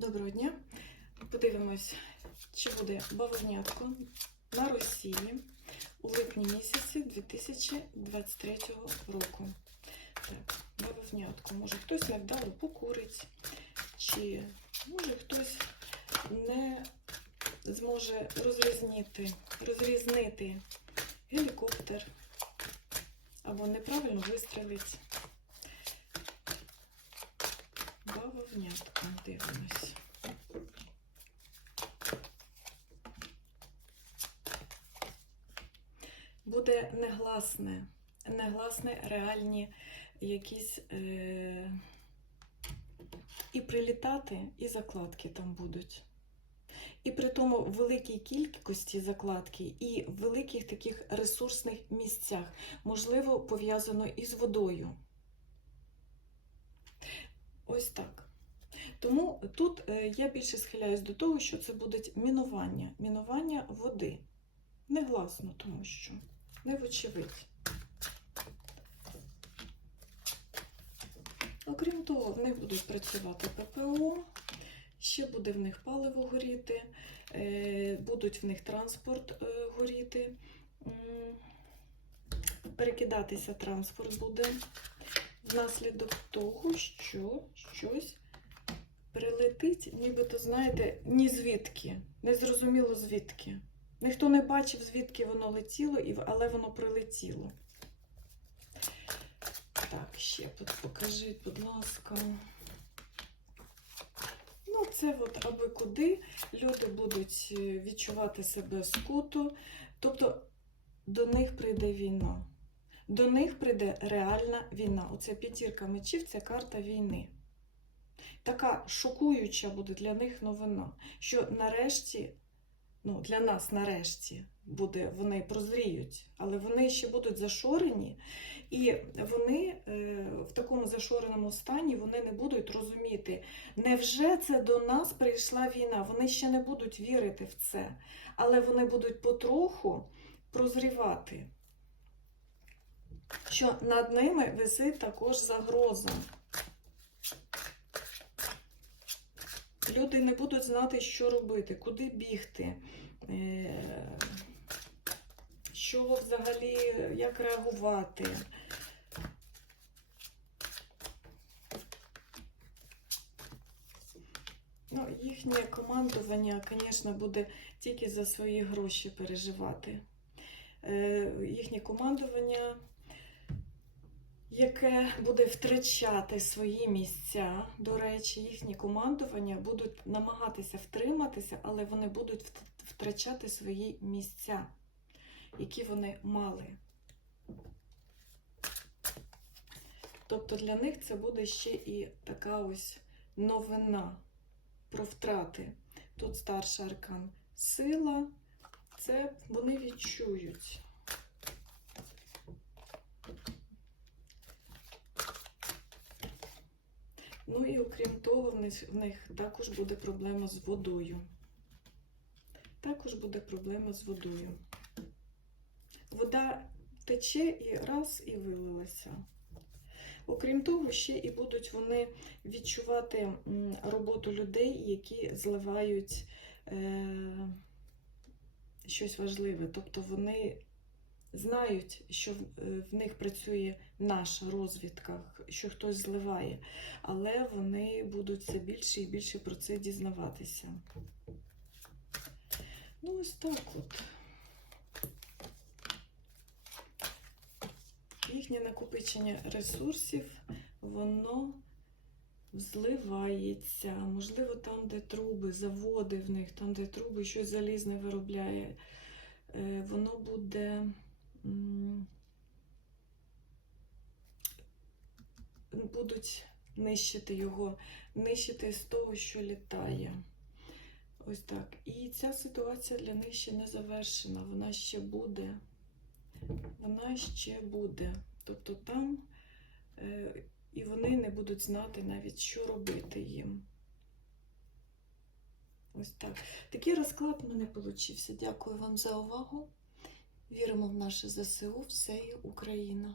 Доброго дня. Подивимось, чи буде бавовнятко на Росії у липні місяці 2023 року. Так, бавовнятко. Може хтось невдало покурить, чи може хтось не зможе розрізнити, розрізнити гелікоптер або неправильно вистрелить. Бавовнятко, дивимось. Буде негласне, негласне, реальні якісь е- і прилітати, і закладки там будуть. І при тому в великій кількості закладки і в великих таких ресурсних місцях, можливо, пов'язано із водою. Ось так. Тому тут е, я більше схиляюсь до того, що це буде мінування, мінування води. Негласно, тому що не вочевидь. Окрім того, в них будуть працювати ППО, ще буде в них паливо горіти, е, будуть в них транспорт е, горіти, перекидатися транспорт буде внаслідок того, що щось прилетить, нібито, знаєте, ні звідки, не зрозуміло звідки. Ніхто не бачив, звідки воно летіло, але воно прилетіло. Так, ще покажіть, будь ласка. Ну, це от аби куди люди будуть е, відчувати себе скуто. Тобто до них прийде війна. До них прийде реальна війна. Оце п'ятірка мечів це карта війни. Така шокуюча буде для них новина, що нарешті, ну, для нас нарешті буде, вони прозріють, але вони ще будуть зашорені, і вони е, в такому зашореному стані вони не будуть розуміти, невже це до нас прийшла війна? Вони ще не будуть вірити в це, але вони будуть потроху прозрівати що над ними висить також загроза. Люди не будуть знати, що робити, куди бігти, е, що взагалі, як реагувати. Ну, їхнє командування, звісно, буде тільки за свої гроші переживати. Е, Їхнє командування яке буде втрачати свої місця. До речі, їхні командування будуть намагатися втриматися, але вони будуть втрачати свої місця, які вони мали. Тобто для них це буде ще і така ось новина про втрати. Тут старший аркан сила, це вони відчують. Ну і окрім того, в них, в них також буде проблема з водою. Також буде проблема з водою. Вода тече і раз і вилилася. Окрім того, ще і будуть вони відчувати роботу людей, які зливають е, щось важливе. Тобто вони знають, що в- е, них працює наша розвідка, що хтось зливає, але вони будуть все більше і більше про це дізнаватися. Ну, ось так от. Їхнє накопичення ресурсів, воно зливається. Можливо, там, де труби, заводи в них, там, де труби щось залізне виробляє, е, воно буде. Будуть нищити його, нищити з того, що літає. Ось так. І ця ситуація для них ще не завершена. Вона ще буде. Вона ще буде. Тобто там е, і вони не будуть знати навіть, що робити їм. Ось так. Такий розклад в мене вийшов. Дякую вам за увагу. Віримо в наше ЗСУ, все є Україна.